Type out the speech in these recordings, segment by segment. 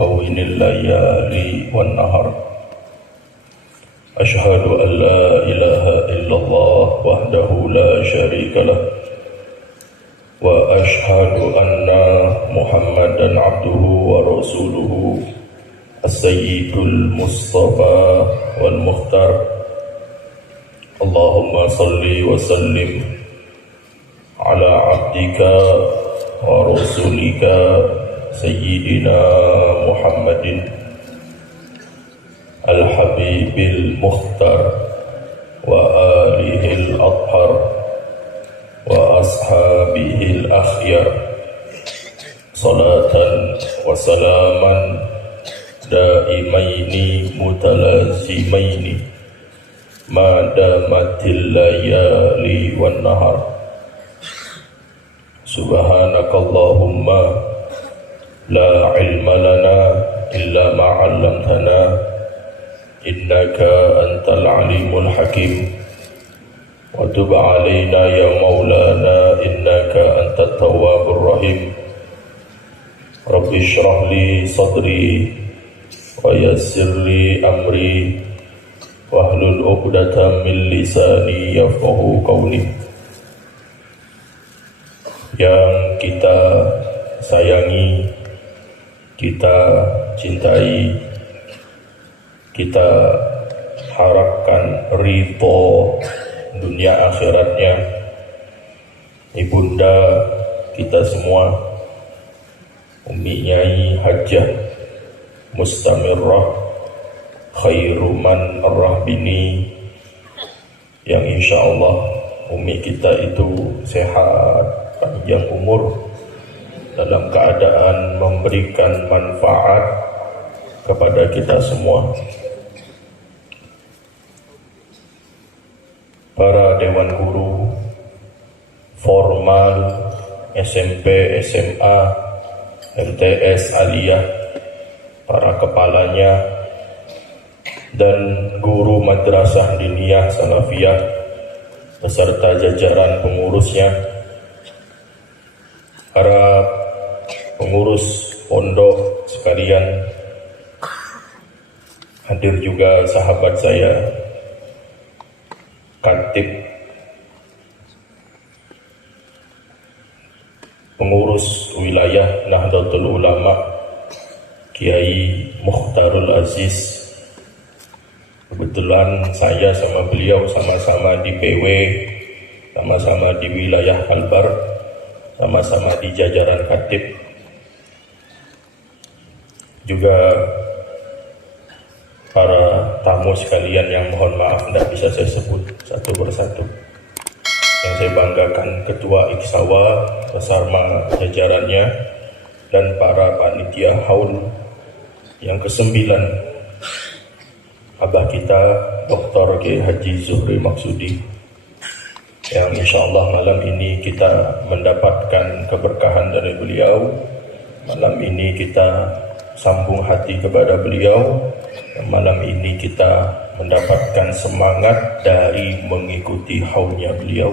كون الليالي والنهار أشهد أن لا إله إلا الله وحده لا شريك له وأشهد أن محمدا عبده ورسوله السيد المصطفى والمختار اللهم صل وسلم على عبدك ورسولك سيدنا محمد الحبيب المختار وآله الأطهر وأصحابه الأخيار صلاة وسلاما دائمين متلازمين ما دامت الليالي والنهار سبحانك اللهم لا علم لنا إلا ما علمتنا إنك أنت العليم الحكيم وتب علينا يا مولانا إنك أنت التواب الرحيم رب اشرح لي صدري ويسر لي أمري واحلل عقدة من لساني يفقهوا قولي. Yang kita sayangi, kita cintai, kita harapkan ridho dunia akhiratnya ibunda kita semua, Umi Nyai Hajjah Mustamirrah Khairuman Ar-Rahbini, yang insya Allah Umi kita itu sehat, panjang umur, dalam keadaan memberikan manfaat kepada kita semua. Para dewan guru formal SMP, SMA, MTS, Aliyah, para kepalanya, dan guru madrasah diniyah salafiyah beserta jajaran pengurusnya, para pengurus pondok sekalian, hadir juga sahabat saya Khatib, pengurus wilayah Nahdlatul Ulama Kiai Mukhtarul Aziz. Kebetulan saya sama beliau sama-sama di PW, sama-sama di wilayah Kalbar, sama-sama di jajaran Khatib. Juga para tamu sekalian yang mohon maaf tidak bisa saya sebut satu persatu. Yang saya banggakan Ketua Iksawa bersama jajarannya dan para panitia haul yang ke-9, Abah kita Dr. Kiai Haji Zuhri Maksudi, yang insya Allah malam ini kita mendapatkan keberkahan dari beliau. Malam ini kita sambung hati kepada beliau. Malam ini kita mendapatkan semangat dari mengikuti haulnya beliau.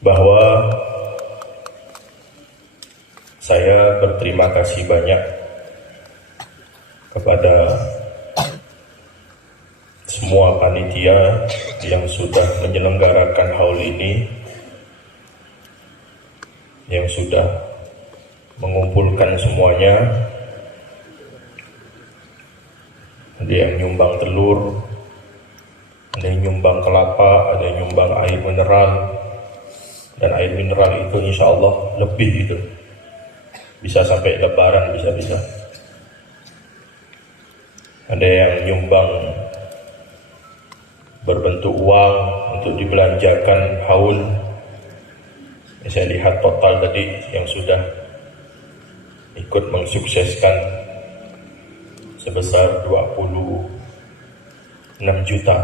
Bahwa saya berterima kasih banyak kepada semua panitia yang sudah menyelenggarakan haul ini, yang sudah mengumpulkan semuanya. Ada yang nyumbang telur, ada yang nyumbang kelapa, ada yang nyumbang air mineral, dan air mineral itu insya Allah lebih itu, bisa sampai lebaran bisa-bisa. Ada yang nyumbang berbentuk uang untuk dibelanjakan haul. Saya lihat total tadi yang sudah ikut mensukseskan sebesar 26 juta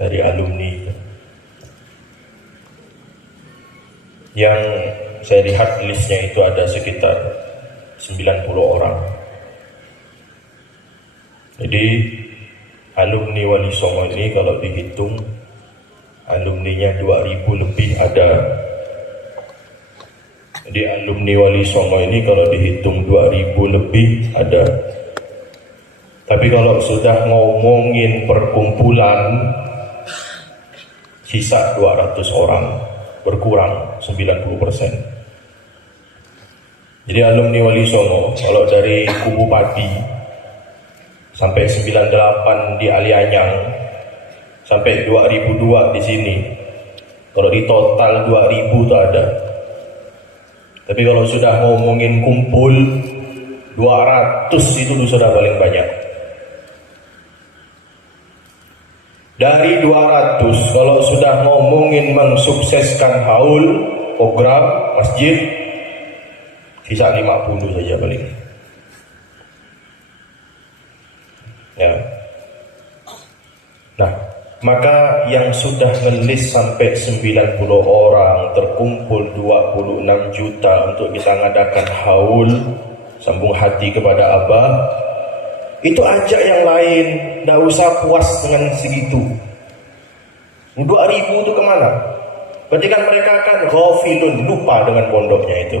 dari alumni. Yang saya lihat listnya itu ada sekitar 90 orang. Jadi alumni Wali Songo ini kalau dihitung alumninya 2000 lebih ada. Jadi alumni Wali Songo ini kalau dihitung 2000 lebih ada. Tapi kalau sudah ngomongin perkumpulan, sisa 200 orang, berkurang 90%. Jadi alumni Wali Songo kalau dari Kubu Padi sampai 98 di Alianyang, sampai 2002 di sini. Kalau di total 2000 itu ada. Tapi kalau sudah ngomongin kumpul 200 itu sudah paling banyak. Dari 200 kalau sudah ngomongin mensukseskan haul, program, masjid, sisa 50 saja paling. Ya. Nah, maka yang sudah ngelis sampai 90 orang, terkumpul 26 juta untuk kita ngadakan haul sambung hati kepada Abah, itu ajak yang lain, tidak usah puas dengan segitu. 2000 itu kemana? Berarti kan mereka akan ghafilun, lupa dengan pondoknya itu.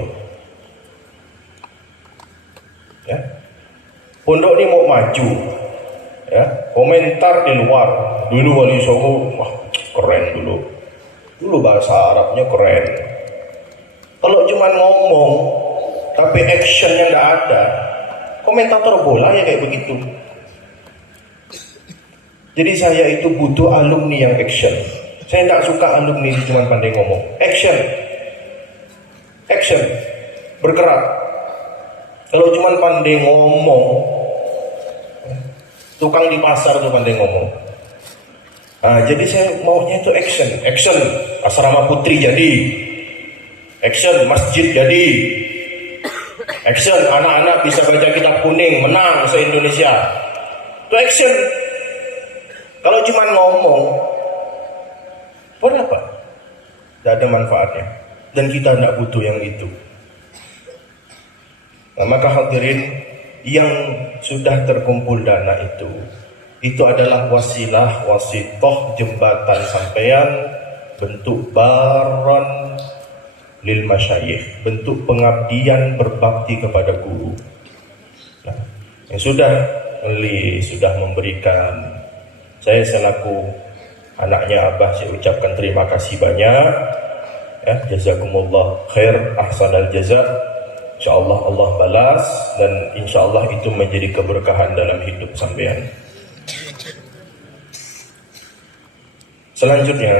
Ya. Pondok ini mau maju. Ya, komentar di luar. Dulu Wali Songo, wah keren dulu. Dulu bahasa Arabnya keren. Kalau cuma ngomong, tapi actionnya nggak ada, komentator bola ya kayak begitu. Jadi saya itu butuh alumni yang action. Saya nggak suka alumni yang cuma pandai ngomong. Action, action, bergerak. Kalau cuma pandai ngomong, tukang di pasar tuh pandai ngomong. Nah, jadi saya maunya itu action, action, asrama putri jadi, action, masjid jadi, action, anak-anak bisa baca kitab kuning, menang se-Indonesia. Itu action. Kalau cuma ngomong, buat apa? Tidak ada manfaatnya. Dan kita tidak butuh yang itu. Nah, maka hadirin, yang sudah terkumpul dana itu adalah wasilah, wasitoh, jembatan sampean, bentuk baron lil masyayikh, bentuk pengabdian berbakti kepada guru. Nah, yang sudah memberikan, saya selaku anaknya Abah, saya ucapkan terima kasih banyak. Ya, jazakumullah khair, ahsanal jaza. InsyaAllah Allah balas, dan insyaAllah itu menjadi keberkahan dalam hidup sampean. Selanjutnya,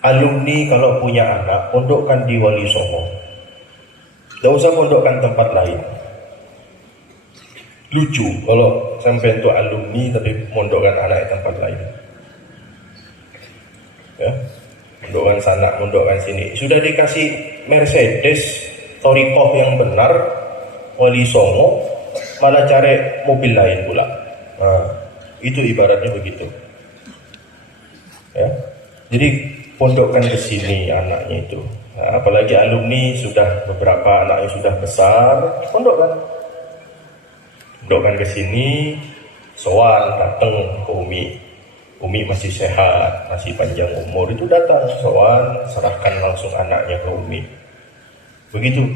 alumni kalau punya anak, pondokkan di Wali Songo. Tidak usah pondokkan tempat lain. Lucu kalau sampai itu alumni tapi pondokkan anak di tempat lain. Ya. Mondokkan sana, mondokkan sini. Sudah dikasih Mercedes, Torikoh yang benar, Wali Songo, malah cari mobil lain pula. Nah, itu ibaratnya begitu. Ya. Jadi pondokkan ke sini anaknya itu. Nah, apalagi alumni sudah beberapa anaknya sudah besar, pondokkan. Pondokkan ke sini, soal datang ke Umi. Umi masih sehat, masih panjang umur, itu datang soal, serahkan langsung anaknya ke Umi. Begitu,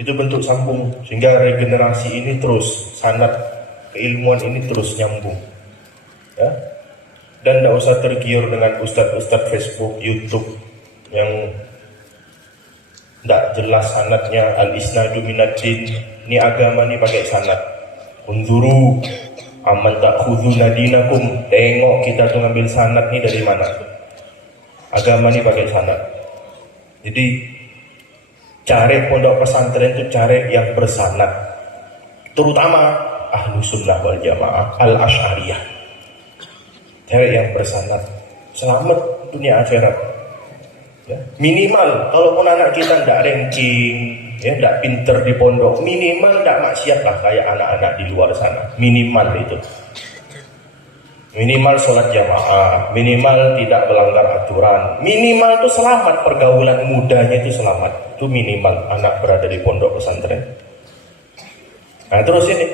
itu bentuk sambung, sehingga regenerasi ini terus, sanad keilmuan ini terus nyambung. Ya? Dan tidak usah tergiur dengan ustadz-ustadz Facebook, YouTube yang tidak jelas sanadnya. Al-isnadu minad-din, ini agama ini pakai sanad. Unzuru aman ta'khuduna dinakum, tengok kita tuh ngambil sanad nih dari mana. Agama ini pakai sanad. Jadi cari pondok pesantren itu cari yang bersanad, terutama Ahlus Sunnah wal Jamaah Al-Asy'ariyah. Cari yang bersanad, selamat dunia akhirat. Ya. Minimal kalaupun anak kita tidak ranking, ya tidak pinter di pondok, minimal tidak maksiat lah kayak anak-anak di luar sana. Minimal itu. Minimal sholat jamaah, minimal tidak melanggar aturan, minimal itu selamat, pergaulan mudanya itu selamat. Itu minimal anak berada di pondok pesantren. Nah terus ini,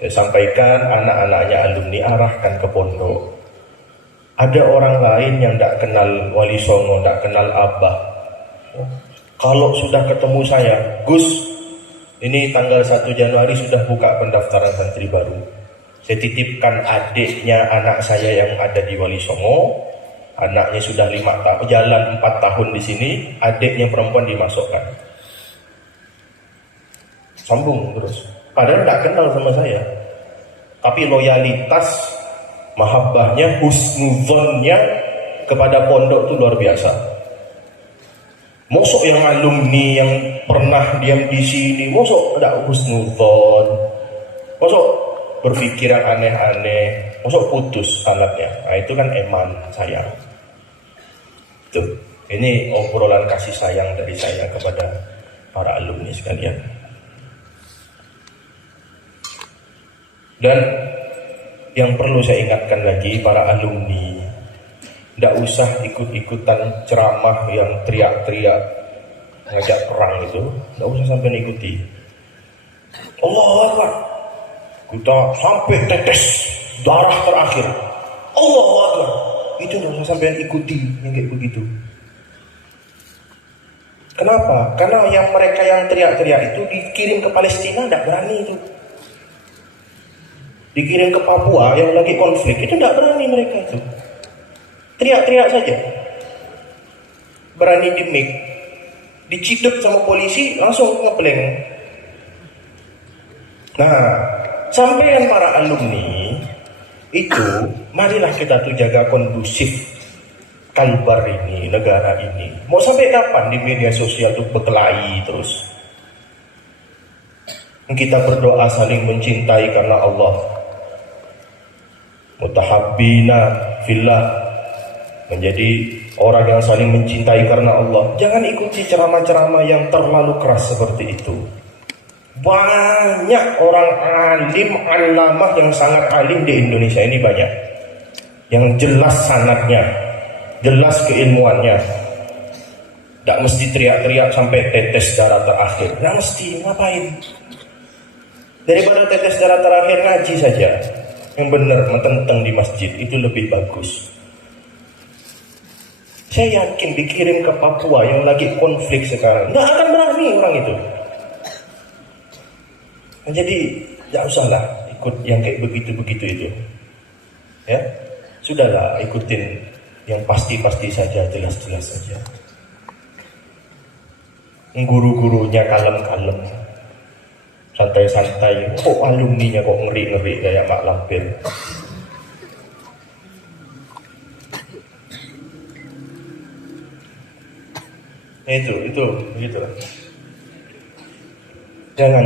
saya sampaikan anak-anaknya alumni arahkan ke pondok. Ada orang lain yang tidak kenal Wali Songo, tidak kenal Abah. Kalau sudah ketemu saya, Gus, ini tanggal 1 Januari sudah buka pendaftaran santri baru. Saya titipkan adiknya anak saya yang ada di Wali Songo. Anaknya sudah 5 tahun, jalan 4 tahun di sini. Adiknya perempuan dimasukkan. Sambung terus. Padahal tidak kenal sama saya. Tapi loyalitas, mahabbahnya, husnuzonnya kepada pondok itu luar biasa. Mosok yang alumni yang pernah diam di sini, mosok tidak husnuzon, mosok berpikiran aneh-aneh, mosok putus anaknya. Nah itu kan eman sayang. Tuh, ini obrolan kasih sayang dari saya kepada para alumni sekalian. Dan yang perlu saya ingatkan lagi para alumni, tidak usah ikut-ikutan ceramah yang teriak-teriak ngajak perang itu, tidak usah sampai ikuti. Allahu Akbar, kita sampai tetes darah terakhir. Allahu Akbar, itu tidak usah sampai ikuti yang kayak begitu. Kenapa? Karena mereka yang teriak-teriak itu dikirim ke Palestina tidak berani itu. Dikirim ke Papua yang lagi konflik itu tidak berani mereka itu. Teriak-teriak saja. Berani di mic, diciduk sama polisi langsung ngebleng. Nah, sampean para alumni itu, marilah kita tuh jaga kondusif Kalbar ini, negara ini. Mau sampai kapan di media sosial tuh berkelahi terus? Kita berdoa saling mencintai karena Allah. Mutahabbina fillah, menjadi orang yang saling mencintai karena Allah. Jangan ikuti ceramah-ceramah yang terlalu keras seperti itu. Banyak orang alim, alamah yang sangat alim di Indonesia ini banyak. Yang jelas sanadnya, jelas keilmuannya. Tidak mesti teriak-teriak sampai tetes darah terakhir. Tidak mesti, ngapain? Daripada tetes darah terakhir, ngaji saja. Yang benar, mententeng di masjid, itu lebih bagus. Saya yakin dikirim ke Papua yang lagi konflik sekarang, nggak akan berani orang itu. Nah, jadi, ya usahlah ikut yang kayak begitu-begitu itu. Ya, sudahlah ikutin yang pasti-pasti saja, jelas-jelas saja. Guru-gurunya kalem-kalem, santai-santai. Kok alumninya kok ngeri-ngeri kayak Mak Lampir. Itu begitu. Jangan.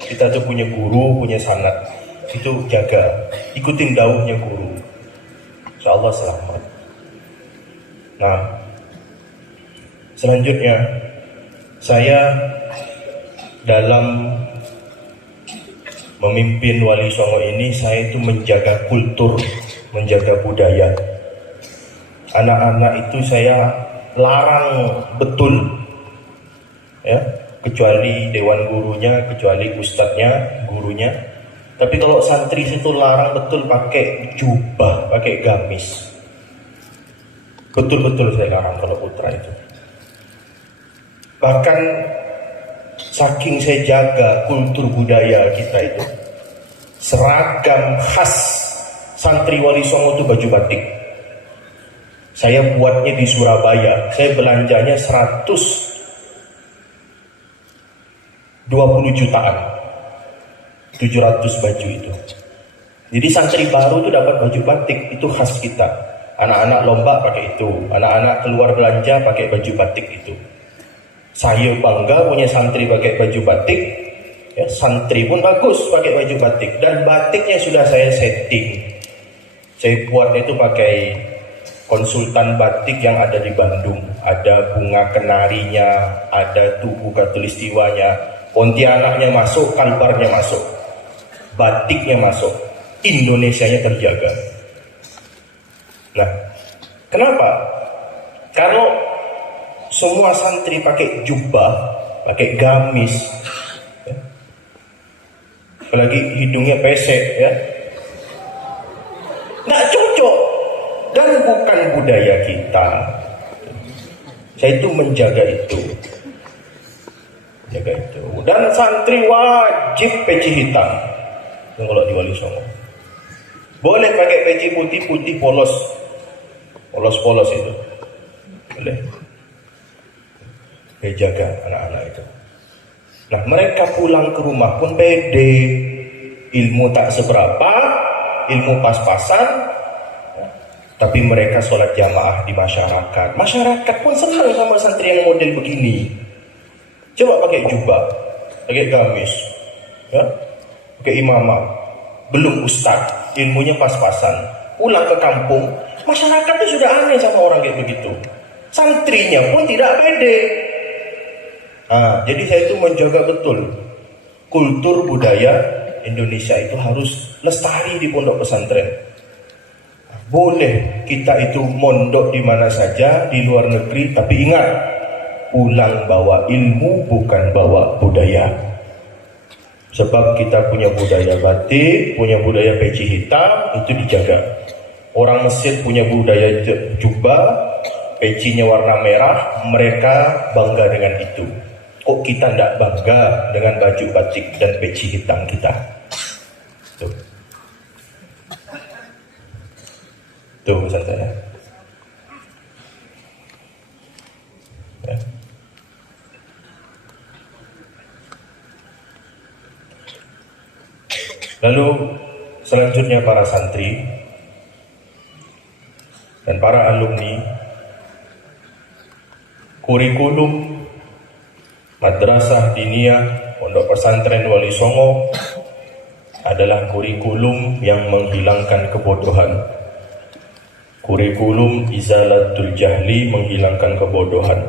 Kita tuh punya guru, punya sanad. Itu jaga, ikutin dauhnya guru. Insyaallah selamat. Nah, selanjutnya saya dalam memimpin Wali Songo ini, saya itu menjaga kultur, menjaga budaya. Anak-anak itu saya larang betul, ya, kecuali dewan gurunya, kecuali ustadznya, gurunya. Tapi kalau santri itu larang betul pakai jubah, pakai gamis. Betul-betul saya larang kalau putra itu. Bahkan saking saya jaga kultur budaya kita itu, seragam khas santri Wali Songo itu baju batik. Saya buatnya di Surabaya. Saya belanjanya 120 jutaan. 700 baju itu. Jadi santri baru itu dapat baju batik, itu khas kita. Anak-anak lomba pakai itu, anak-anak keluar belanja pakai baju batik itu. Saya bangga punya santri pakai baju batik. Ya, santri pun bagus pakai baju batik, dan batiknya sudah saya setting. Saya buat itu pakai konsultan batik yang ada di Bandung. Ada bunga kenarinya, ada tugu katulistiwanya, Pontianaknya masuk, Kalbarnya masuk, batiknya masuk, Indonesianya terjaga. Nah, kenapa? Kalau semua santri pakai jubah, pakai gamis, ya, apalagi hidungnya pesek, ya, nggak bukan budaya kita. Saya itu menjaga itu. Jaga itu. Dan santri wajib peci hitam. Kalau di Wali Songo. Boleh pakai peci putih-putih polos. Polos-polos itu. Boleh. Saya jaga anak-anak itu. Nah, mereka pulang ke rumah pun pede. Ilmu tak seberapa, ilmu pas-pasan, tapi mereka sholat jamaah di masyarakat. Masyarakat pun senang sama santri yang model begini. Coba pakai jubah, pakai gamis, ya, pakai imamah, belum ustaz, ilmunya pas-pasan. Pulang ke kampung, masyarakat itu sudah aneh sama orang kayak begitu. Santrinya pun tidak pede. Jadi saya itu menjaga betul kultur budaya Indonesia itu harus lestari di pondok pesantren. Boleh kita itu mondok di mana saja di luar negeri, tapi ingat, pulang bawa ilmu bukan bawa budaya. Sebab kita punya budaya batik, punya budaya peci hitam, itu dijaga. Orang Mesir punya budaya jubah, pecinya warna merah, mereka bangga dengan itu. Kok kita tidak bangga dengan baju batik dan peci hitam kita? Tuh. Tuh pesan saya. Ya. Lalu selanjutnya para santri dan para alumni, kurikulum Madrasah Diniyah Pondok Pesantren Wali Songo adalah kurikulum yang menghilangkan kebodohan. Kurikulum izalatul jahli, menghilangkan kebodohan.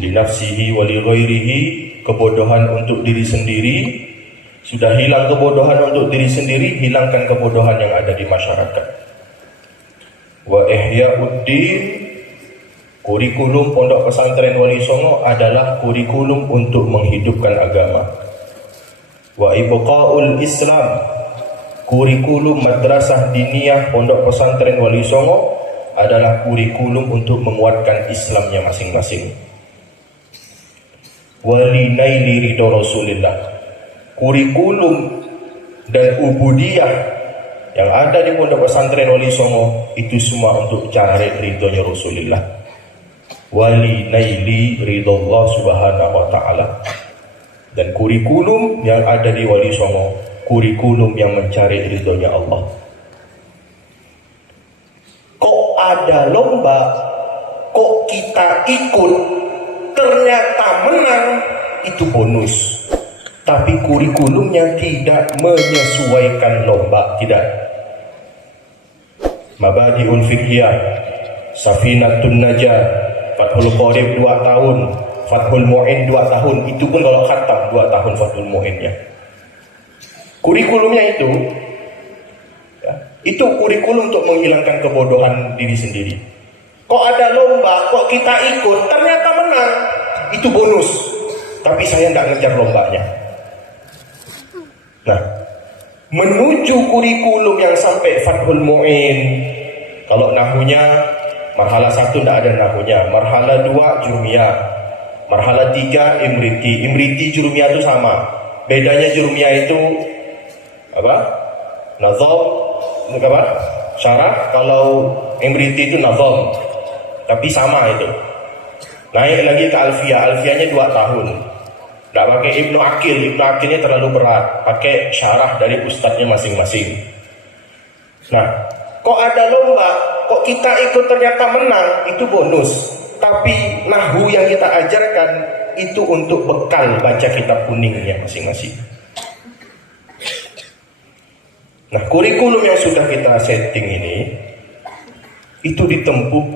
Linafsihi wali ghairihi, kebodohan untuk diri sendiri. Sudah hilang kebodohan untuk diri sendiri, hilangkan kebodohan yang ada di masyarakat. Wa ihya'uddin, kurikulum Pondok Pesantren Wali Songo adalah kurikulum untuk menghidupkan agama. Wa ibqa'ul Islam, kurikulum Madrasah Diniyah Pondok Pesantren Wali Songo adalah kurikulum untuk menguatkan Islamnya masing-masing. Wali naili ridho Rasulillah, kurikulum dan ubudiyah yang ada di Pondok Pesantren Wali Songo itu semua untuk cari ridhonya Rasulullah. Wali naili ridho Allah subhanahu wa ta'ala. Dan kurikulum yang ada di Wali Songo, kurikulum yang mencari ridhonya Allah. Kok ada lomba, kok kita ikut, ternyata menang, itu bonus. Tapi kurikulumnya tidak menyesuaikan lomba, tidak. Mabadi'ul Fiqhiyah, Safinatun Najah, Fathul Qorib 2 tahun, Fathul Mu'in 2 tahun, itu pun kalau khatam 2 tahun Fathul Mu'innya. Kurikulumnya itu, ya, itu kurikulum untuk menghilangkan kebodohan diri sendiri. Kok ada lomba, kok kita ikut, ternyata menang, itu bonus. Tapi saya tidak ngejar lombanya. Nah, menuju kurikulum yang sampai Fathul Mu'in, kalau nahunya marhala 1 tidak ada nahunya, marhala 2 jurumiyah, marhala 3 imriti. Imriti jurumiyah itu sama, bedanya jurumiyah itu apa? Nazam, apa? Syarah. Kalau imriti itu nazam, tapi sama itu. Naik lagi ke alfiyah, alfiyahnya 2 tahun. Tidak pakai Ibnu Aqil, Ibnu Aqilnya terlalu berat, pakai syarah dari ustadznya masing-masing. Nah, kok ada lomba, kok kita ikut ternyata menang, itu bonus. Tapi nahwu yang kita ajarkan itu untuk bekal baca kitab kuningnya masing-masing. Nah, kurikulum yang sudah kita setting ini itu ditempuh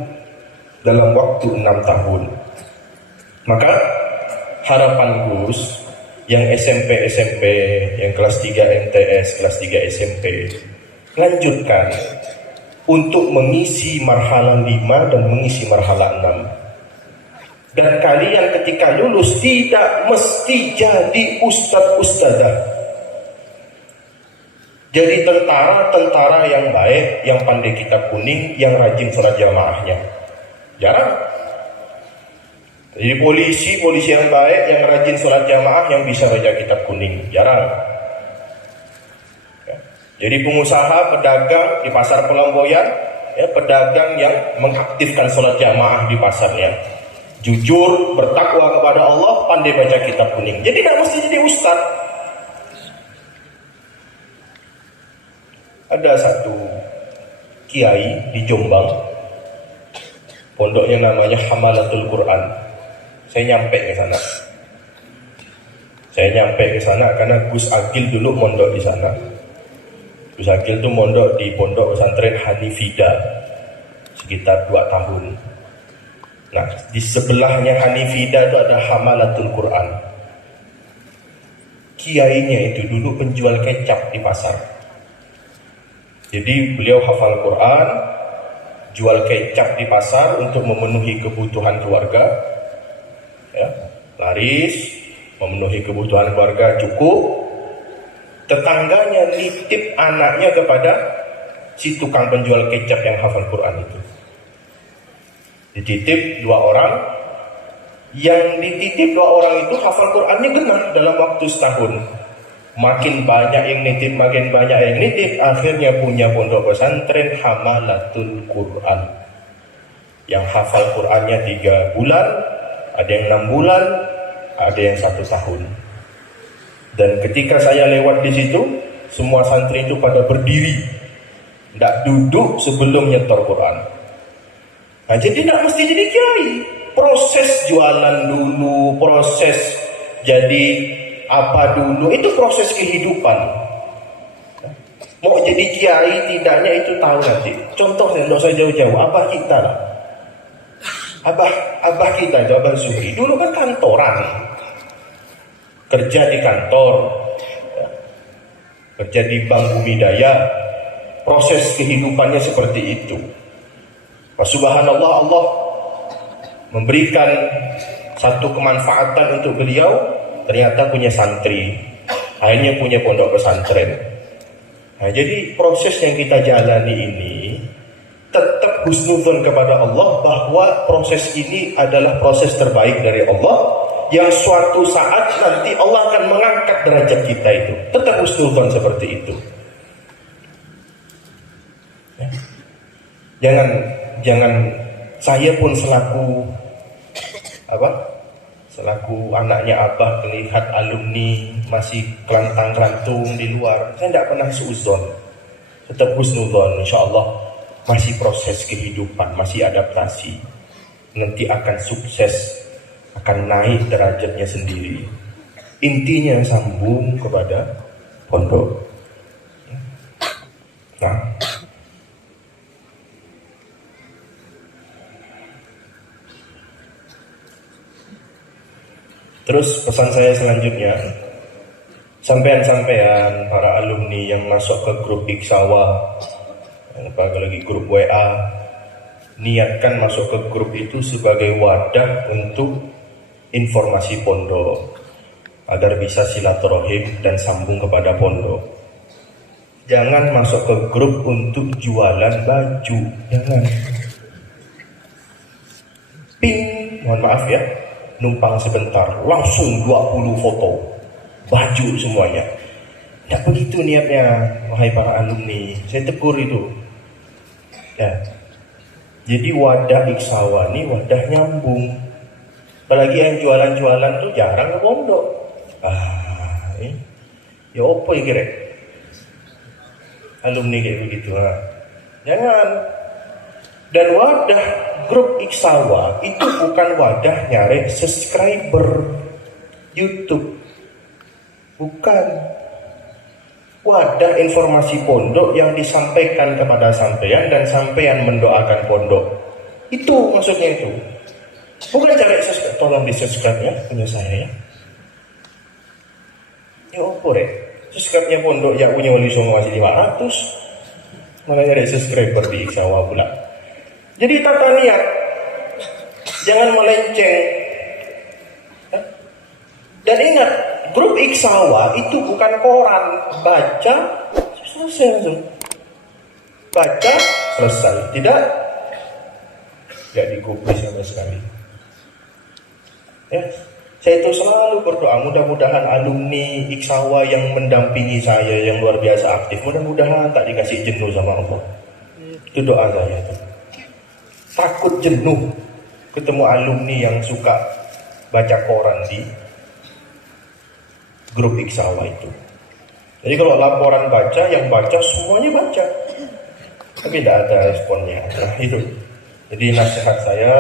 dalam waktu 6 tahun. Maka harapan Gus yang SMP, yang kelas 3 MTS, kelas 3 SMP, lanjutkan untuk mengisi marhala 5 dan mengisi marhala 6. Dan kalian ketika lulus tidak mesti jadi ustadz-ustadzah. Jadi tentara yang baik, yang pandai kitab kuning, yang rajin sholat jamaahnya. Jarang. Jadi polisi yang baik, yang rajin sholat jamaah, yang bisa baca kitab kuning. Jarang. Ya. Jadi pengusaha, pedagang di pasar Pelamboyan, ya, pedagang yang mengaktifkan sholat jamaah di pasarnya. Jujur, bertakwa kepada Allah, pandai baca kitab kuning. Jadi tidak mesti jadi ustaz. Ada satu kiai di Jombang, pondoknya namanya Hamalatul Quran. Saya nyampe ke sana karena Gus Agil dulu mondok di sana. Gus Agil itu mondok di pondok pesantren Hanifida sekitar 2 tahun. Nah, di sebelahnya Hanifida itu ada Hamalatul Quran. Kiainya itu dulu penjual kecap di pasar. Jadi beliau hafal Quran, jual kecap di pasar untuk memenuhi kebutuhan keluarga, ya, laris, memenuhi kebutuhan keluarga cukup. Tetangganya nitip anaknya kepada si tukang penjual kecap yang hafal Quran itu. Dititip 2 orang, yang dititip 2 orang itu hafal Qurannya genap dalam waktu setahun. Makin banyak yang nitip, akhirnya punya pondok pesantren Hamalatul Quran. Yang hafal Qurannya 3 bulan, ada yang 6 bulan, ada yang 1 tahun. Dan ketika saya lewat di situ, semua santri itu pada berdiri, tidak duduk sebelum nyetor Quran. Nah, jadi tidak mesti jadi kiai. Proses jualan dulu, proses jadi apa dulu, itu proses kehidupan. Mau jadi kiai tidaknya itu tahu nanti. Contohnya, tidak usah jauh-jauh, abah kita lah. Abah kita, Abah Zuhri, dulu kan kantoran, kerja di kantor, kerja di Bank Bumi Daya. Proses kehidupannya seperti itu. Subhanallah, Allah memberikan satu kemanfaatan untuk beliau. Ternyata punya santri, akhirnya punya pondok pesantren. Nah, jadi proses yang kita jalani ini tetap husnudzon kepada Allah bahwa proses ini adalah proses terbaik dari Allah, yang suatu saat nanti Allah akan mengangkat derajat kita itu. Tetap husnudzon seperti itu. Ya. Jangan saya pun selaku anaknya abah melihat alumni masih kelantang-kelantung di luar, saya tidak pernah suuzon, tetap husnudzon. InsyaAllah masih proses kehidupan, masih adaptasi, nanti akan sukses, akan naik derajatnya sendiri. Intinya sambung kepada pondok. Nah, terus pesan saya selanjutnya, sampean-sampean para alumni yang masuk ke grup Iksawa, apalagi grup WA, niatkan masuk ke grup itu sebagai wadah untuk informasi pondok, agar bisa silaturahim dan sambung kepada pondok. Jangan masuk ke grup untuk jualan baju, jangan. Mohon maaf ya, numpang sebentar, langsung 20 foto, baju semuanya. Tidak begitu niatnya, wahai para alumni. Saya tegur itu. Ya. Jadi wadah Iksawa ini wadah nyambung. Apalagi yang jualan-jualan tuh jarang ke pondok. Ya apa ya kira? Alumni kayak begitu. Jangan. Dan wadah grup Iksawa itu bukan wadah nyari subscriber YouTube. Bukan. Wadah informasi pondok yang disampaikan kepada sampean dan sampean mendoakan pondok. Itu maksudnya itu. Bukan cari subscribe, tolong di subscribe ya punya saya ya. Ya apa rek? Subscribe-nya pondok ya punya wali songo masih 500. Malah nyari subscriber di Iksawa pula. Jadi tata niat, jangan melenceng. Dan ingat, grup Iksawa itu bukan koran, baca selesai langsung. Baca, selesai. Tidak digubris sama sekali. Ya, saya itu selalu berdoa, mudah-mudahan alumni Iksawa yang mendampingi saya yang luar biasa aktif, mudah-mudahan tak dikasih jenuh sama Allah. Itu doa saya itu. Takut jenuh ketemu alumni yang suka baca koran di grup Iksawa itu. Jadi kalau laporan baca, yang baca semuanya baca, tapi tidak ada responnya. Nah itu. Jadi nasihat saya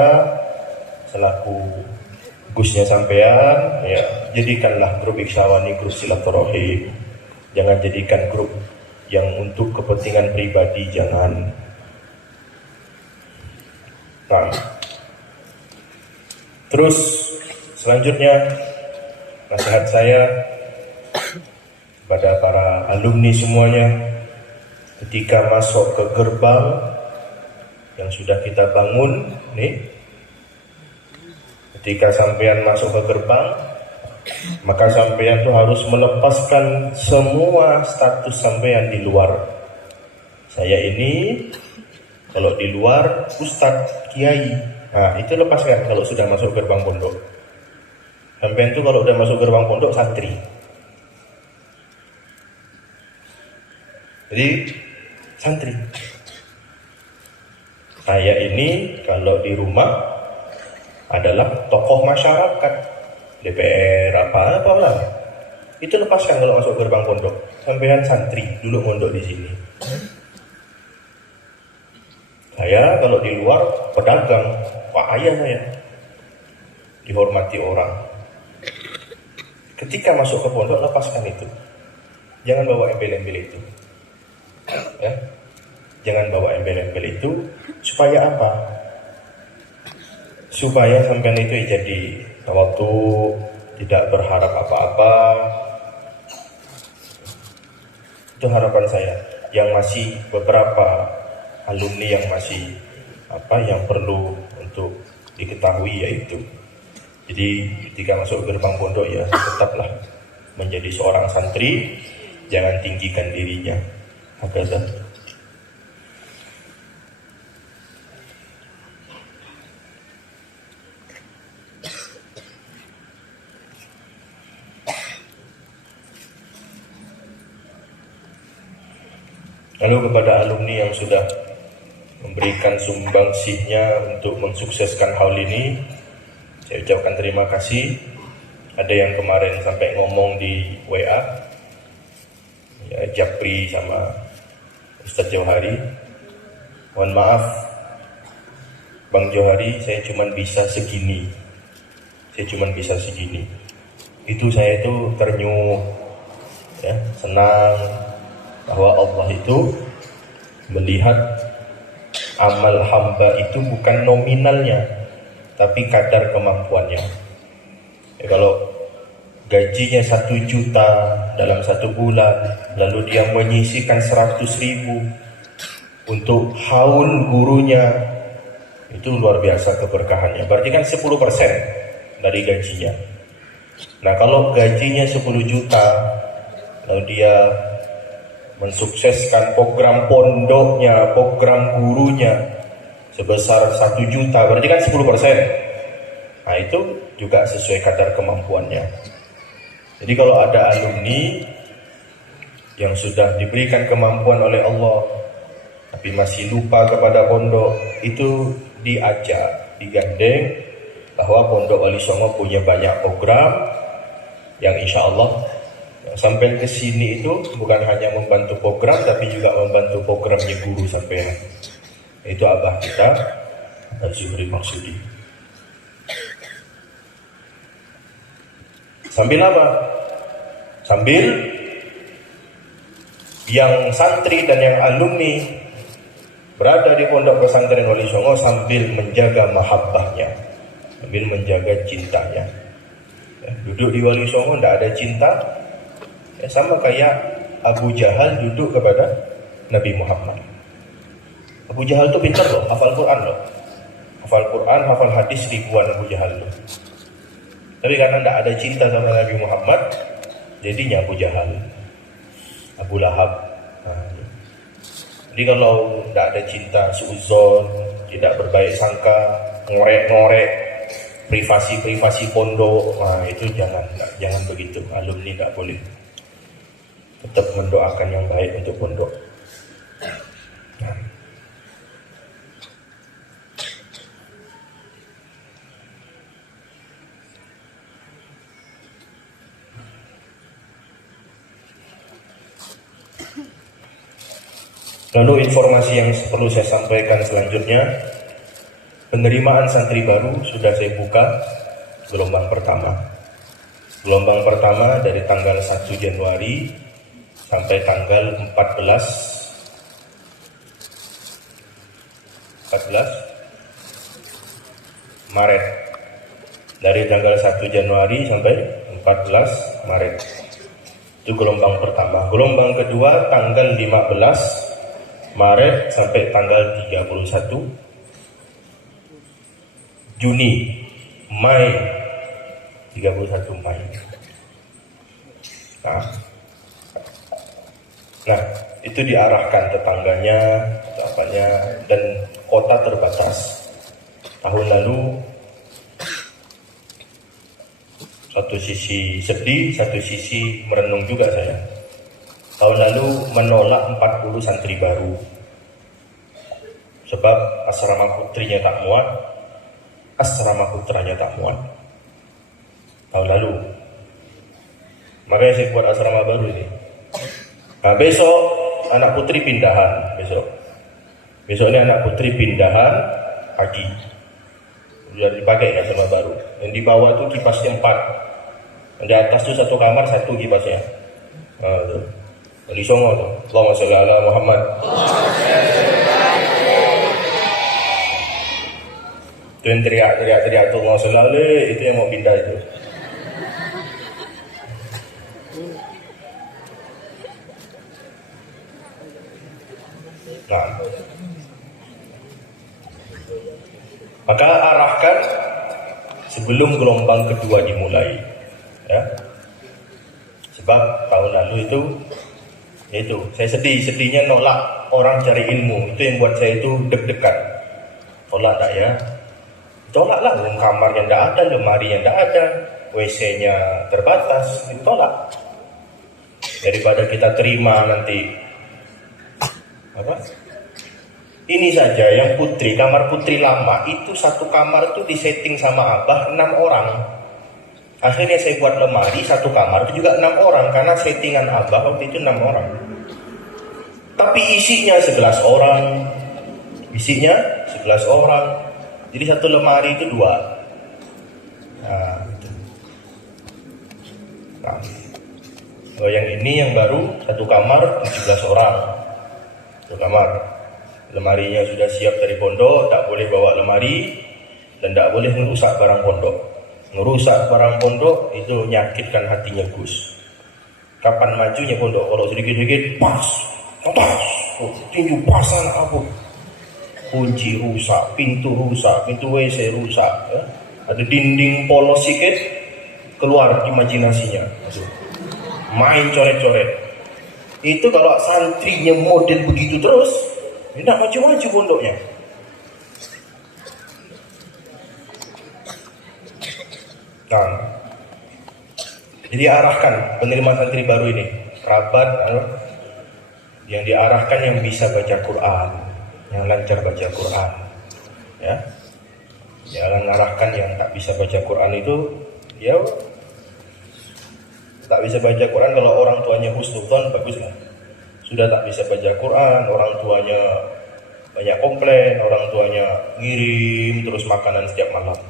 selaku Gusnya sampean, ya, jadikanlah grup Iksawa ini grup silaturahim. Jangan jadikan grup yang untuk kepentingan pribadi, jangan. Nah, terus selanjutnya nasihat saya pada para alumni semuanya, ketika masuk ke gerbang yang sudah kita bangun nih, ketika sampean masuk ke gerbang, maka sampean tuh harus melepaskan semua status sampean di luar. Saya ini kalau di luar ustadz, kiai, nah itu lepaskan kalau sudah masuk gerbang pondok. Sampean tuh kalau udah masuk gerbang pondok santri. Jadi santri. Saya ini kalau di rumah adalah tokoh masyarakat, DPR apa lah. Itu lepaskan kalau masuk gerbang pondok. Sampean santri, dulu mondok di sini. Saya kalau di luar pedagang, Pak Ayah saya dihormati orang. Ketika masuk ke pondok, lepaskan itu. Jangan bawa embel-embel itu. Ya. Jangan bawa embel-embel itu. Supaya apa? Supaya sampean itu jadi waktu tidak berharap apa-apa. Itu harapan saya. Yang masih beberapa alumni yang masih yang perlu untuk diketahui yaitu, jadi ketika masuk gerbang pondok ya tetaplah menjadi seorang santri, jangan tinggikan dirinya. Hakadah. Lalu kepada alumni yang sudah memberikan sumbangsihnya untuk mensukseskan hal ini, saya ucapkan terima kasih. Ada yang kemarin sampai ngomong di WA, ya, Japri sama Ustadz Johari, mohon maaf Bang Johari, saya cuma bisa segini. Itu saya itu ternyuh, ya, senang bahwa Allah itu melihat amal hamba itu bukan nominalnya, tapi kadar kemampuannya. Ya, kalau gajinya 1 juta dalam 1 bulan, lalu dia menyisihkan 100.000 untuk haul gurunya, itu luar biasa keberkahannya. Berarti kan 10% dari gajinya. Nah kalau gajinya 10 juta, lalu dia mensukseskan program pondoknya, program gurunya sebesar 1 juta, berarti kan 10%. Nah itu juga sesuai kadar kemampuannya. Jadi kalau ada alumni yang sudah diberikan kemampuan oleh Allah tapi masih lupa kepada pondok, itu diajak, digandeng bahwa Pondok Wali Songo punya banyak program yang insya Allah sampai ke sini itu bukan hanya membantu program, tapi juga membantu programnya guru sampean. Itu abah kita, Zuhri Maksudi. Sambil apa? Sambil yang santri dan yang alumni berada di pondok pesantren Wali Songo sambil menjaga mahabbahnya, sambil menjaga cintanya. Ya, duduk di Wali Songo tidak ada cinta, ya, sama kayak Abu Jahal duduk kepada Nabi Muhammad. Abu Jahal itu pintar loh, hafal Quran loh. Hafal Quran, hafal hadis ribuan Abu Jahal loh. Tapi karena tidak ada cinta sama Nabi Muhammad, jadinya Abu Jahal, Abu Lahab. Nah, Jadi kalau tidak ada cinta, suuzon, tidak berbaik sangka, ngorek-ngorek privasi pondok, nah itu jangan begitu. Alumni tidak boleh. Tetap mendoakan yang baik untuk pondok. Nah. Lalu informasi yang perlu saya sampaikan selanjutnya, penerimaan santri baru sudah saya buka gelombang pertama. Gelombang pertama dari tanggal 1 Januari sampai tanggal 14 Maret. Dari tanggal 1 Januari sampai 14 Maret. Itu gelombang pertama. Gelombang kedua tanggal 15 Maret sampai tanggal 31 Juni, Mai, 31 Mai. Nah, itu diarahkan tetangganya, apanya, dan kota terbatas. Tahun lalu satu sisi sedih, satu sisi merenung juga saya. Tahun lalu menolak 40 santri baru sebab asrama putrinya tak muat, asrama putranya tak muat. Tahun lalu, makanya saya buat asrama baru ini. Nah, besok anak putri pindahan, besok ini anak putri pindahan pagi, sudah dipakai asrama baru. Yang di bawah itu kipasnya 4, yang di atas itu satu kamar 1 kipasnya. Di Songo tuh, Allahumma sholli ala Muhammad. Itu yang teriak tuh, Allahumma sholli ala, itu yang mau pindah itu. Nah, maka arahkan sebelum gelombang kedua dimulai, ya. Sebab tahun lalu itu saya sedihnya nolak orang cari ilmu. Itu yang buat saya itu deg-degan. Tolak tak ya? Tolaklah, kamarnya tidak ada, lemarinya tidak ada, WC-nya terbatas, ditolak. Daripada kita terima nanti apa? Ini saja yang putri, kamar putri lama itu satu kamar itu disetting sama abah 6 orang. Akhirnya saya buat lemari satu kamar itu juga 6 orang karena settingan abah waktu itu 6 orang. Tapi isinya 11 orang. Jadi satu lemari itu 2. Nah, itu. Nah. Oh, yang ini yang baru satu kamar 17 orang. Satu kamar. Lemarinya sudah siap dari pondok, tak boleh bawa lemari dan tak boleh merusak barang pondok. Ngerusak barang pondok itu menyakitkan hatinya Gus. Kapan majunya pondok? Kalau sedikit-sedikit pas, tinju pasan apa? Kunci rusak, pintu WC rusak, ya? Ada dinding polos sikit, keluar imajinasinya, main coret-coret. Itu kalau santrinya model begitu terus, tidak maju-maju pondoknya. Nah, jadi arahkan penerima santri baru ini, kerabat yang diarahkan yang bisa baca Quran, yang lancar baca Quran, ya. Jangan arahkan yang tak bisa baca Quran itu, ya tak bisa baca Quran. Kalau orang tuanya husnudzon bagus lah. Sudah tak bisa baca Quran, orang tuanya banyak komplain, orang tuanya ngirim terus makanan setiap malam.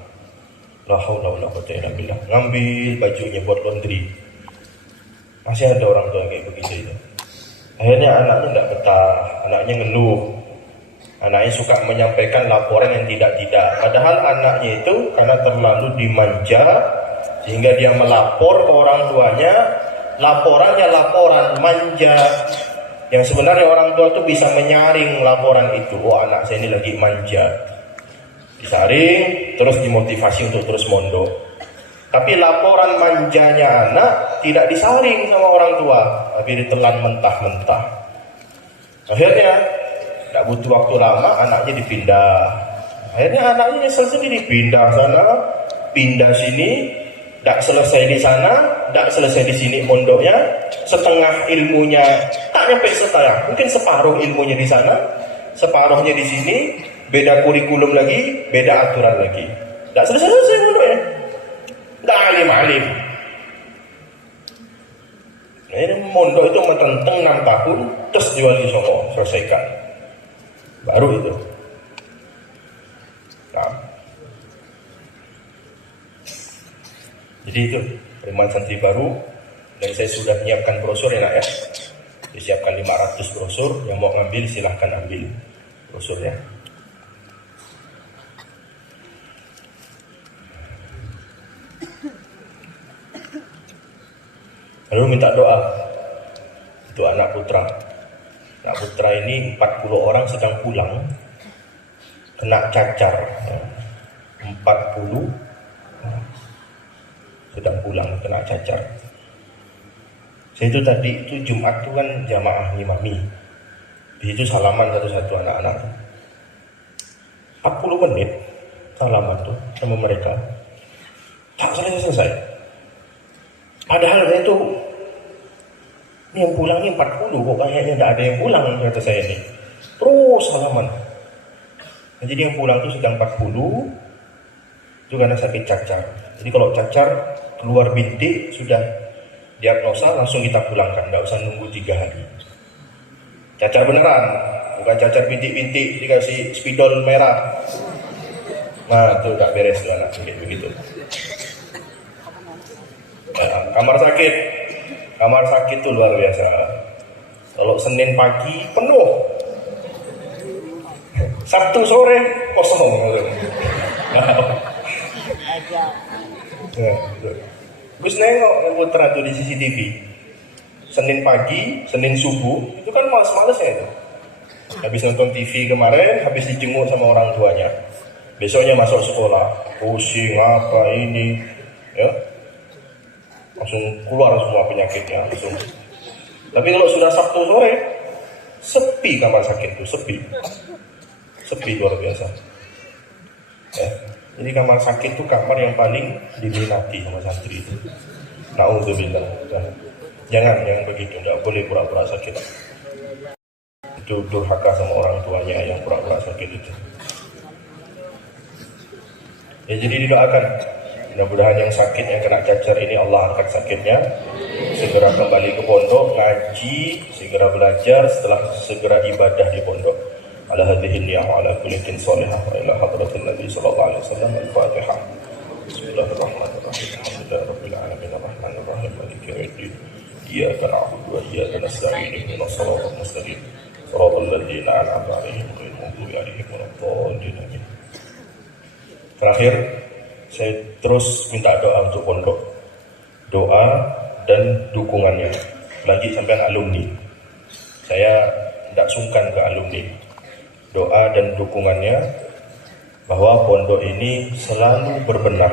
La haula wala quwwata illa billah. Ngambil bajunya buat laundry. Masih ada orang tua kayak begitu itu. Akhirnya anaknya tidak betah, anaknya ngeluh. Anaknya suka menyampaikan laporan yang tidak-tidak. Padahal anaknya itu karena terlalu dimanja sehingga dia melapor ke orang tuanya. Laporannya laporan manja. Yang sebenarnya orang tua itu bisa menyaring laporan itu. Oh, anak saya ini lagi manja. Disaring, terus dimotivasi untuk terus mondok. Tapi laporan manjanya anak tidak disaring sama orang tua, tapi ditelan mentah-mentah. Akhirnya tak butuh waktu lama, anaknya dipindah. Akhirnya anaknya nyesel sendiri, pindah sana, pindah sini, tak selesai di sana, tak selesai di sini mondoknya, setengah ilmunya, tak nyampe setengah, mungkin separuh ilmunya di sana, separuhnya di sini, beda kurikulum lagi, beda aturan lagi. Tak selesai mondoknya, tak alim-alim. Akhirnya mondok itu metenteng 6 tahun, terus jual di Songo, selesaikan. Baru itu. Nah. Jadi itu penerimaan santri baru, dan saya sudah menyiapkan brosur ya nak ya. Disiapkan 500 brosur, yang mau ngambil silahkan ambil brosurnya. Lalu minta doa untuk anak putra. Anak putra ini 40 orang sedang pulang, kena cacar. 40 sedang pulang kena cacar. Saya itu tadi itu Jumat itu kan jamaah ngimami. Di situ salaman satu-satu anak-anak. 40 menit salaman tuh sama mereka. Tak selesai. Padahal saya itu ini yang pulang ini 40 kok kayaknya tidak ada yang pulang kata saya ini. Terus salaman. Nah, jadi yang pulang itu sedang 40 itu karena sakit cacar. Jadi kalau cacar keluar bintik sudah diagnosa langsung kita pulangkan, tidak usah nunggu 3 hari. Cacar beneran, bukan cacar bintik-bintik dikasih spidol merah. Nah itu tak beres tuh anak begitu. Nah, kamar sakit tuh luar biasa. Kalau Senin pagi penuh, Sabtu sore kosong. Gus nengok putra tuh di CCTV. Senin pagi, Senin subuh, itu kan males-males ya itu. Habis nonton TV kemarin, habis dijenguk sama orang tuanya. Besoknya masuk sekolah, pusing apa ini, ya. Langsung keluar semua penyakitnya langsung. Tapi kalau sudah Sabtu sore, sepi kamar sakit itu, sepi luar biasa. Ya. Jadi kamar sakit itu kamar yang paling diminati sama santri itu. Na'udzubillah. Jangan begitu, tidak boleh pura-pura sakit. Itu durhaka sama orang tuanya yang pura-pura sakit itu. Ya jadi didoakan. Mudah-mudahan yang sakit, yang kena cacar ini Allah angkat sakitnya. Segera kembali ke pondok, ngaji, segera belajar, setelah segera ibadah di pondok. Ala hadhihi niyah wa ala kulli tin salihah wa ila hadratin Nabi sallallahu alaihi wasallam. Al-Fatihah. Bismillahirrahmanirrahim. Alhamdulillahirabbil alamin arrahmanir rahim maliki yaumiddin. Iyyaka na'budu wa iyyaka nasta'in ihdinas siratal mustaqim. Shiratal ladzina an'amta 'alaihim ghairil maghdubi 'alaihim waladdallin. Terakhir, saya terus minta doa untuk pondok. Doa dan dukungannya. Lagi sampai alumni. Saya tidak sungkan ke alumni. Doa dan dukungannya bahwa pondok ini selalu berbenah.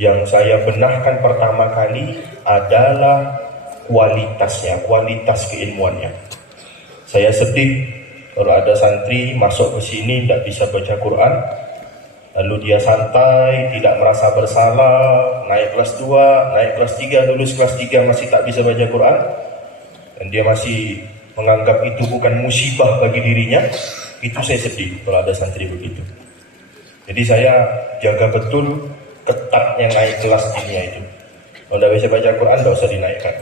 Yang saya benahkan pertama kali adalah kualitasnya, kualitas keilmuannya. Saya sedih kalau ada santri masuk ke sini tidak bisa baca Quran, lalu dia santai, tidak merasa bersalah, naik kelas 2, naik kelas 3, lulus kelas 3 masih tak bisa baca Quran, dan dia masih menganggap itu bukan musibah bagi dirinya. Itu saya sedih kalau ada santri begitu. Jadi saya jaga betul ketatnya naik kelas dunia itu. Kalau tidak bisa baca Quran, tidak usah dinaikkan.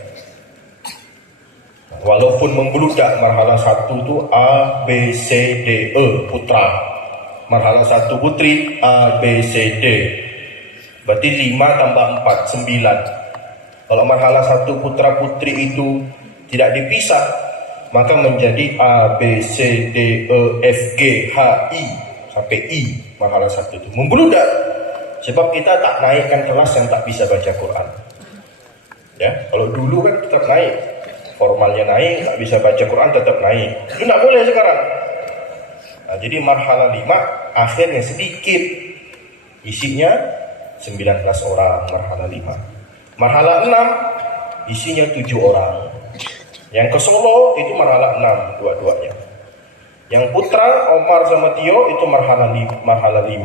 Walaupun membludak marhala 1 itu A, B, C, D, E putra. Marhala 1 putri A, B, C, D. Berarti 5 tambah 4, 9. Kalau marhala 1 putra putri itu tidak dipisah, maka menjadi A, B, C, D, E, F, G, H, I sampai I. Marhala 1 itu membludak. Sebab kita tak naikkan kelas yang tak bisa baca Quran. Ya, kalau dulu kan tetap naik. Formalnya naik, tak bisa baca Quran tetap naik. Itu tak boleh sekarang. Nah, jadi marhala 5 akhirnya sedikit. Isinya 19 orang marhala 5. Marhala 6 isinya 7 orang. Yang ke Solo itu marhala 6 dua-duanya. Yang putra Omar sama Tio itu marhala 5.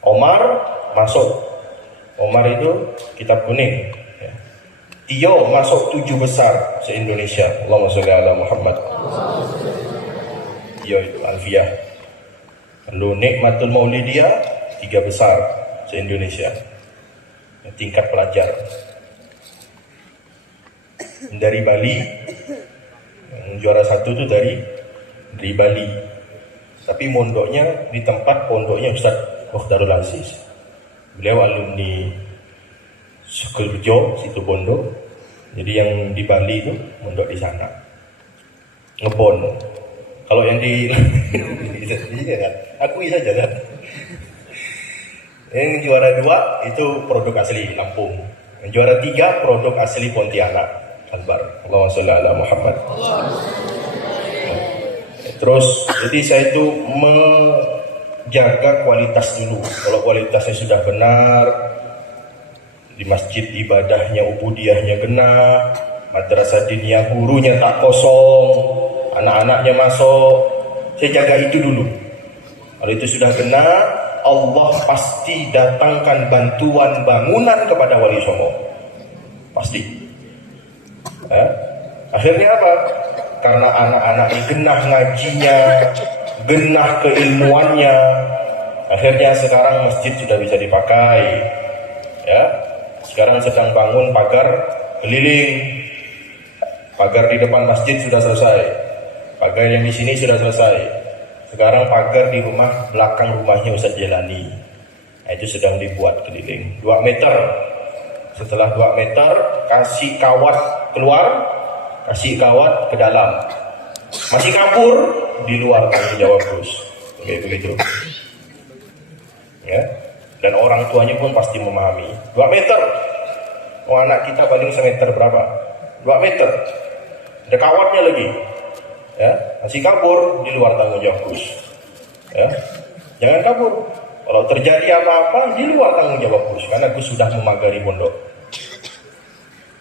Omar masuk. Omar itu kitab kuning. Tio masuk 7 besar se-Indonesia. Allahumma sholli ala Muhammad. Tio itu Alfiyah. Lalu Nikmatul Maulidiyah 3 besar se-Indonesia. Tingkat pelajar. Dari Bali, yang juara 1 itu dari Bali. Tapi mondoknya di tempat pondoknya Ustaz Mukhtarul Aziz. Beliau alumni Sukuljo, situ Bondo. Jadi yang di Bali itu mondok di sana. Ngebon. Kalau yang di iya kan? Akui saja kan. Yang juara 2 itu produk asli Lampung. Yang juara 3 produk asli Pontianak. Albar. Allahumma sholli ala Muhammad. Terus jadi saya itu menjaga kualitas dulu. Kalau kualitasnya sudah benar, di masjid ibadahnya, ubudiyahnya genap, madrasah diniyah gurunya tak kosong, anak-anaknya masuk, saya jaga itu dulu. Kalau itu sudah genap, Allah pasti datangkan bantuan bangunan kepada Wali Songo. Pasti. Akhirnya apa? Karena anak-anaknya genah ngajinya, genah keilmuannya, akhirnya sekarang masjid sudah bisa dipakai. Ya, sekarang sedang bangun pagar keliling. Pagar di depan masjid sudah selesai. Pagar yang di sini sudah selesai. Sekarang pagar di rumah belakang rumahnya Ustaz Jelani. Nah, itu sedang dibuat keliling 2 meter. Setelah 2 meter kasih kawat keluar, kasih kawat ke dalam. Masih kapur di luar, tanggung jawab Gus. Kayak begitu. Ya. Dan orang tuanya pun pasti memahami. 2 meter. Oh, anak kita paling semeter berapa? 2 meter. Ada kawatnya lagi. Ya, masih kabur di luar tanggung jawab Gus. Ya. Jangan kabur. Kalau terjadi apa-apa di luar tanggung jawab Gus, karena Gus sudah memagari pondok.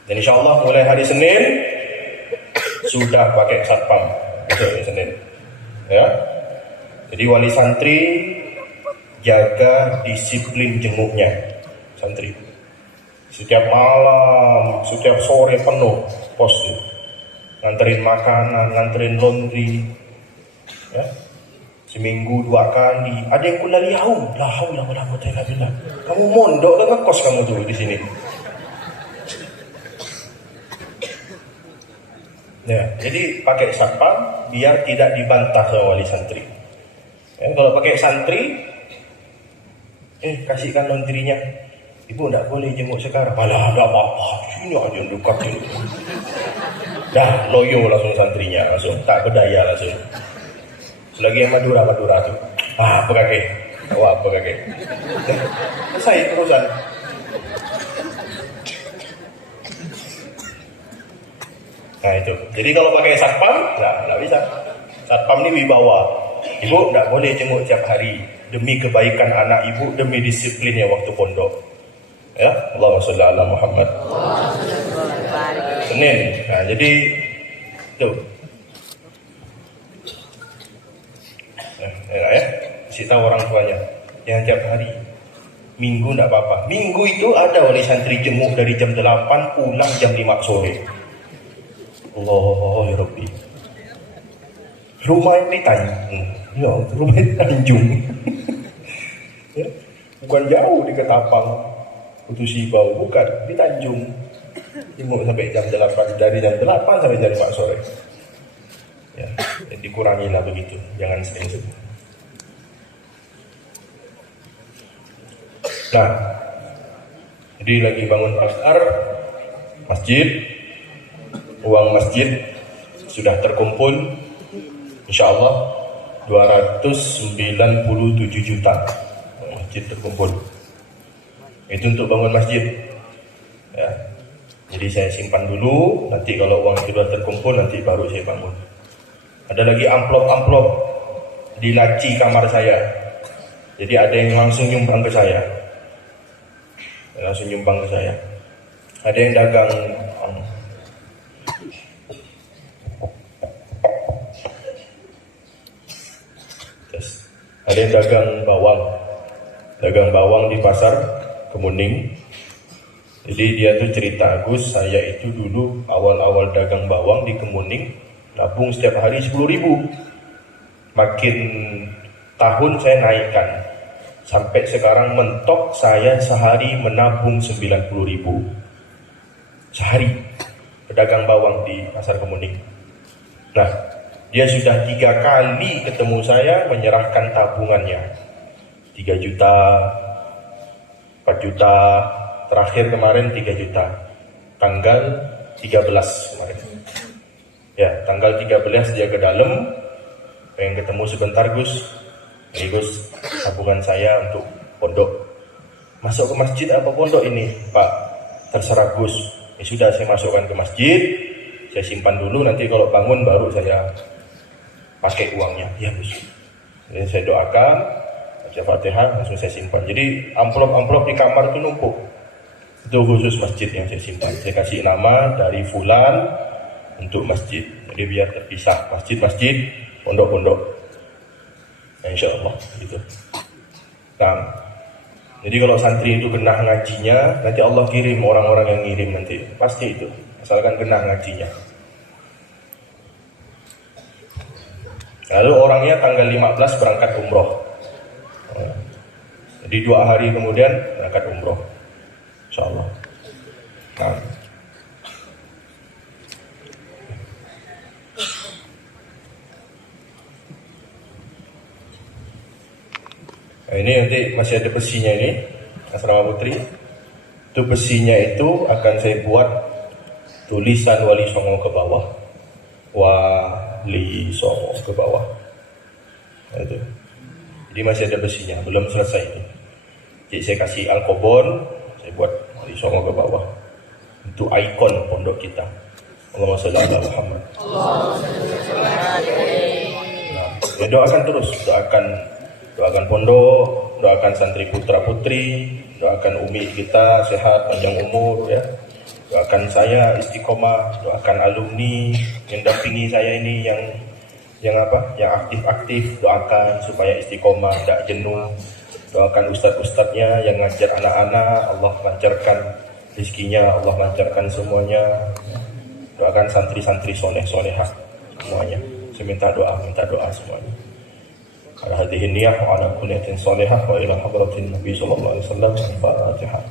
Dan insya Allah mulai hari Senin sudah pakai satpam. Hari Senin. Ya. Jadi wali santri jaga disiplin jenguknya santri. Setiap malam, setiap sore penuh pos. Nganterin makanan, nganterin laundry. Ya. Seminggu 2 kali. Ada yang kulaliau. La haula wala quwwata illa billah. Kamu mondok ke ngekos kamu tuh di sini. Ya, jadi pakai satpam biar tidak dibantah sama wali santri. Ya, kalau pakai santri, kasihkan laundrynya. Ibu enggak boleh jenguk sekarang. Malah ada apa-apa. Sini aja dekat sini. Dah loyo langsung santrinya, langsung tak berdaya langsung. Selagi yang Madura tuh. Apa kakek? Apa kakek? Selesai urusan. Nah itu. Jadi kalau pakai satpam, nggak bisa. Satpam ini wibawa. Ibu nggak boleh jenguk tiap hari demi kebaikan anak ibu, demi disiplinnya waktu pondok. Ya, Allahumma sholli ala Muhammad. Senin. Nah jadi tuh. Ya, kasih tahu orang tuanya. Jangan tiap hari. Minggu nggak apa-apa. Minggu itu ada wali santri jenguk dari jam 8 pulang jam 5 sore. Allah ya Rabbi. Rumah ini Tanjung. Ya, rumah ini Tanjung. Ya, bukan jauh di Ketapang, Putusibau, bukan di Tanjung. Jenguk sampai jam 8, dari jam 8 sampai jam 5 sore. Ya, dikurangilah begitu, jangan sering-sering. Nah, jadi lagi bangun masjid, uang masjid sudah terkumpul, insya Allah 297 juta masjid terkumpul. Itu untuk bangun masjid. Ya. Jadi saya simpan dulu, nanti kalau uang itu sudah terkumpul, nanti baru saya bangun. Ada lagi amplop-amplop di laci kamar saya. Jadi ada yang langsung nyumbang ke saya. Ada yang dagang dagang bawang di pasar Kemuning. Jadi dia tuh cerita, Gus, saya itu dulu awal-awal dagang bawang di Kemuning, nabung setiap hari 10.000. Makin tahun saya naikkan, sampai sekarang mentok saya sehari menabung 90.000 sehari pedagang bawang di pasar Kemuning. Nah, dia sudah 3 kali ketemu saya menyerahkan tabungannya, 3 juta, 4 juta, terakhir kemarin 3 juta, tanggal 13 kemarin. Ya, tanggal 13 dia ke dalam, pengen ketemu sebentar, Gus. Ini Gus, tabungan saya untuk pondok. Masuk ke masjid apa pondok ini, Pak? Terserah Gus. Ya sudah, saya masukkan ke masjid, saya simpan dulu, nanti kalau bangun baru saya pakai uangnya. Ya Gus. Jadi saya doakan, baca Fatihah, langsung saya simpan. Jadi amplop-amplop di kamar itu numpuk. Itu khusus masjid yang saya simpan. Saya kasih nama dari fulan untuk masjid. Jadi biar terpisah masjid-masjid, pondok-pondok. Nah, insya Allah gitu. Nah, jadi kalau santri itu genah ngajinya, nanti Allah kirim orang-orang yang ngirim nanti. Pasti itu, asalkan genah ngajinya. Lalu orangnya tanggal 15 berangkat umroh. Jadi 2 hari kemudian berangkat umroh, insya Allah. Nah, ini nanti masih ada besinya ini, Asrama Putri. Itu besinya itu akan saya buat tulisan Wali Songo ke bawah. Wali Songo ke bawah. Nah, itu. Jadi masih ada besinya, belum selesai ini. Jadi saya kasih alkobon, saya buat Wali Songo ke bawah. Itu ikon pondok kita. Allahumma sholli ala Muhammad. Nah, ya doakan terus, doakan pondok, doakan santri putra putri, doakan umi kita sehat panjang umur ya. Doakan saya istiqomah, doakan alumni yang dampingi saya ini yang aktif-aktif, doakan supaya istiqomah, tidak jenuh. Doakan ustadz-ustadznya yang ngajar anak-anak, Allah lancarkan rezekinya, Allah lancarkan semuanya. Doakan santri-santri soleh-solehah semuanya. Saya minta doa semuanya. Ala hadhihi niyah wa ala kulli niyatin salihah wa ila hadratin Nabi sallallahu alaihi wasallam. Al-Fatihah.